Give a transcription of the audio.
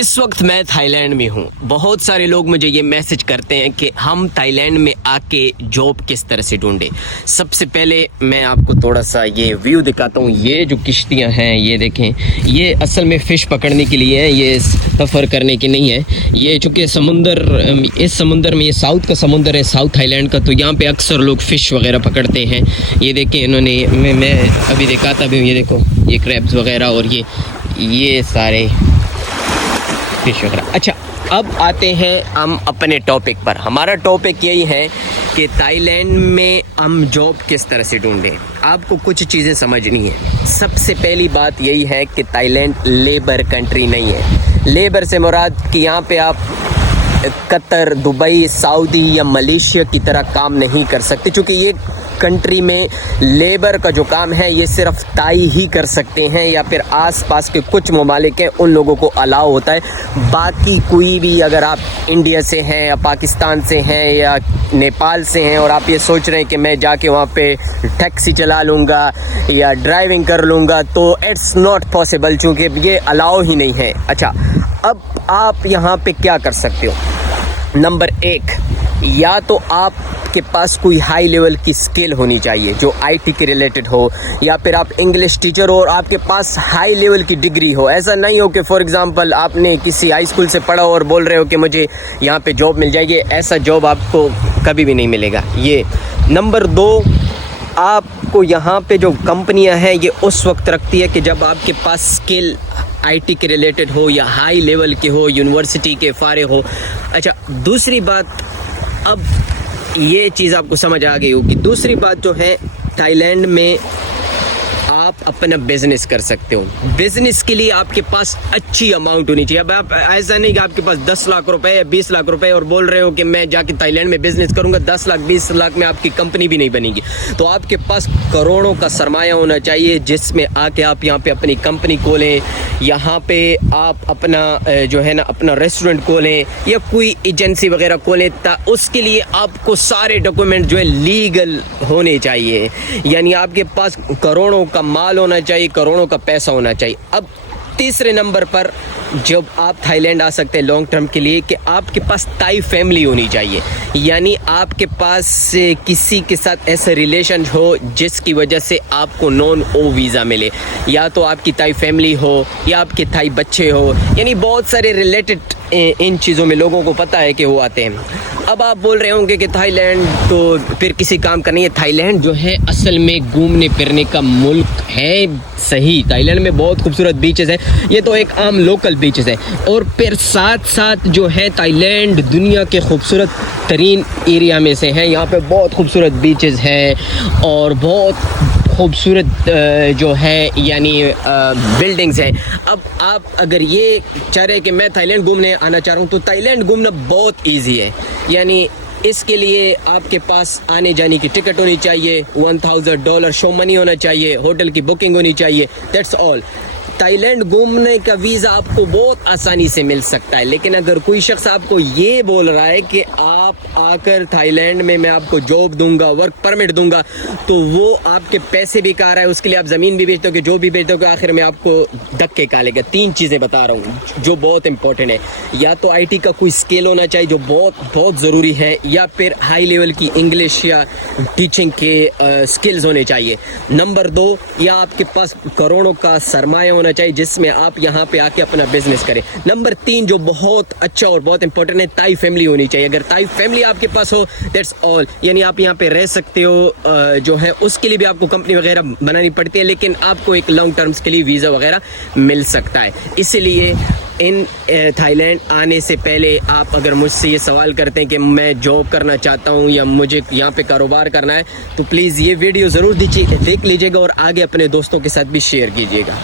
اس وقت میں Thai land میں ہوں. بہت سارے لوگ مجھے یہ میسج کرتے ہیں کہ ہم تھائی لینڈ میں آ کے جاب کس طرح سے ڈھونڈیں. سب سے پہلے میں آپ کو تھوڑا سا یہ ویو دکھاتا ہوں. یہ جو کشتیاں ہیں یہ دیکھیں, یہ اصل میں فش پکڑنے کے لیے ہیں, یہ سفر کرنے کی نہیں ہے. یہ چونکہ سمندر, اس سمندر میں, یہ ساؤتھ کا سمندر ہے, ساؤتھ تھائی لینڈ کا, تو یہاں پہ اکثر لوگ فش وغیرہ پکڑتے ہیں. یہ دیکھیں انہوں نے, میں ابھی دکھاتا بھی ہوں, یہ دیکھو یہ کریبز وغیرہ اور یہ سارے فش وغیرہ. اچھا, اب آتے ہیں ہم اپنے ٹاپک پر. ہمارا ٹاپک یہی ہے کہ تھائی لینڈ میں ہم جاب کس طرح سے ڈھونڈیں. آپ کو کچھ چیزیں سمجھنی ہیں. سب سے پہلی بات یہی ہے کہ تھائی لینڈ لیبر کنٹری نہیں ہے. لیبر سے مراد کہ یہاں پہ آپ قطر, دبئی, سعودی یا ملیشیا کی طرح کام نہیں کر سکتے, چونکہ یہ کنٹری میں لیبر کا جو کام ہے یہ صرف تائی ہی کر سکتے ہیں, یا پھر آس پاس کے کچھ ممالک ہیں ان لوگوں کو الاؤ ہوتا ہے. باقی کوئی بھی, اگر آپ انڈیا سے ہیں یا پاکستان سے ہیں یا نیپال سے ہیں اور آپ یہ سوچ رہے ہیں کہ میں جا کے وہاں پہ ٹیکسی چلا لوں گا یا ڈرائیونگ کر لوں گا, تو اٹس ناٹ پاسبل, چونکہ یہ الاؤ ہی نہیں ہے. اچھا, اب آپ یہاں پہ کیا کر سکتے ہو. نمبر 1, یا تو آپ کے پاس کوئی ہائی لیول کی سکل ہونی چاہیے جو آئی ٹی کے ریلیٹڈ ہو, یا پھر آپ انگلش ٹیچر ہو اور آپ کے پاس ہائی لیول کی ڈگری ہو. ایسا نہیں ہو کہ فار ایگزامپل آپ نے کسی ہائی اسکول سے پڑھا اور بول رہے ہو کہ مجھے یہاں پہ جاب مل جائے گی. ایسا جاب آپ کو کبھی بھی نہیں ملے گا. یہ نمبر 2, آپ کو یہاں پہ جو کمپنیاں ہیں یہ اس وقت رکھتی ہے کہ جب آپ کے پاس سکل آئی ٹی کے ریلیٹڈ ہو یا ہائی لیول کے ہو, یونیورسٹی کے فارغ ہو. اچھا, دوسری بات, اب یہ چیز آپ کو سمجھ آ گئی ہوگی. دوسری بات جو ہے, تھائی لینڈ میں آپ اپنا بزنس کر سکتے ہو. بزنس کے لیے آپ کے پاس اچھی اماؤنٹ ہونی چاہیے. اب آپ ایسا نہیں کہ آپ کے پاس 10 لاکھ روپے یا 20 لاکھ روپے اور بول رہے ہو کہ میں جا کے تھائی لینڈ میں بزنس کروں گا. 10 لاکھ 20 لاکھ میں آپ کی کمپنی بھی نہیں بنے گی. تو آپ کے پاس کروڑوں کا سرمایہ ہونا چاہیے جس میں آ کے آپ یہاں پہ اپنی کمپنی کھولیں, یہاں پہ آپ اپنا جو ہے نا اپنا ریسٹورنٹ کھولیں یا کوئی ایجنسی وغیرہ کھولیں. اس کے لیے آپ کو سارے ڈاکومنٹ جو ہے لیگل ہونے چاہیے, یعنی آپ کے پاس کروڑوں کا مال ہونا چاہیے, کروڑوں کا پیسہ ہونا چاہیے. اب تیسرے نمبر پر جب آپ تھائی لینڈ آ سکتے ہیں لانگ ٹرم کے لیے, کہ آپ کے پاس تائی فیملی ہونی چاہیے, یعنی آپ کے پاس کسی کے ساتھ ایسا ریلیشن ہو جس کی وجہ سے آپ کو نان او ویزا ملے, یا تو آپ کی تائی فیملی ہو یا آپ کے تائی بچے ہو. یعنی بہت سارے ریلیٹڈ ان چیزوں میں لوگوں کو پتہ ہے کہ وہ آتے ہیں. اب آپ بول رہے ہوں گے کہ تھائی لینڈ تو پھر کسی کام کا نہیں ہے. تھائی لینڈ جو ہے اصل میں گھومنے پھرنے کا ملک ہے. صحیح, تھائی لینڈ میں بہت خوبصورت بیچز ہیں, یہ تو ایک عام لوکل بیچز ہے. اور پھر ساتھ ساتھ جو ہے تھائی لینڈ دنیا کے خوبصورت ترین ایریا میں سے ہے. یہاں پہ بہت خوبصورت بیچز ہیں اور بہت خوبصورت جو ہے یعنی بلڈنگز ہیں. اب آپ اگر یہ چاہ رہے کہ میں تھائی لینڈ گھومنے آنا چاہ رہا ہوں, تو تھائی لینڈ گھومنا بہت ایزی ہے. یعنی اس کے لیے آپ کے پاس آنے جانے کی ٹکٹ ہونی چاہیے, $1000 شو منی ہونا چاہیے, ہوٹل کی بکنگ ہونی چاہیے, دیٹس آل. تھائی لینڈ گھومنے کا ویزا آپ کو بہت آسانی سے مل سکتا ہے. لیکن اگر کوئی شخص آپ کو یہ بول رہا ہے کہ آپ آ کر تھائی لینڈ میں آپ کو جاب دوں گا, ورک پرمٹ دوں گا, تو وہ آپ کے پیسے بھی کھا رہا ہے. اس کے لیے آپ زمین بھی بیچ دو گے, جو بھی بیچ دو گے, آخر میں آپ کو دھکے کھا لے گا. 3 چیزیں بتا رہا ہوں جو بہت امپورٹنٹ ہے. یا تو آئی ٹی کا کوئی اسکل ہونا چاہیے جو بہت ضروری ہے, یا پھر ہائی لیول کی انگلش یا ٹیچنگ کے اسکلز ہونے چاہیے. نمبر 2, یا آپ کے پاس کروڑوں کا سرمایہ ہونا چاہیے جس میں آپ یہاں پہ آ کے اپنا بزنس کریں. نمبر 3 جو بہت اچھا اور بہت امپورٹنٹ ہے, تائی فیملی ہونی چاہیے. اگر تائی فیملی آپ کے پاس ہو, دیٹس آل. یعنی آپ یہاں پہ رہ سکتے ہو. جو ہے اس کے لیے بھی آپ کو کمپنی وغیرہ بنانی پڑتی ہے, لیکن آپ کو ایک لانگ ٹرمز کے لیے ویزا وغیرہ مل سکتا ہے. اسی لیے ان تھائی لینڈ آنے سے پہلے آپ اگر مجھ سے یہ سوال کرتے ہیں کہ میں جاب کرنا چاہتا ہوں یا مجھے یہاں پہ کاروبار کرنا ہے, تو پلیز یہ ویڈیو ضرور دیکھ لیجیے گا اور آگے اپنے دوستوں کے ساتھ بھی شیئر کیجیے گا.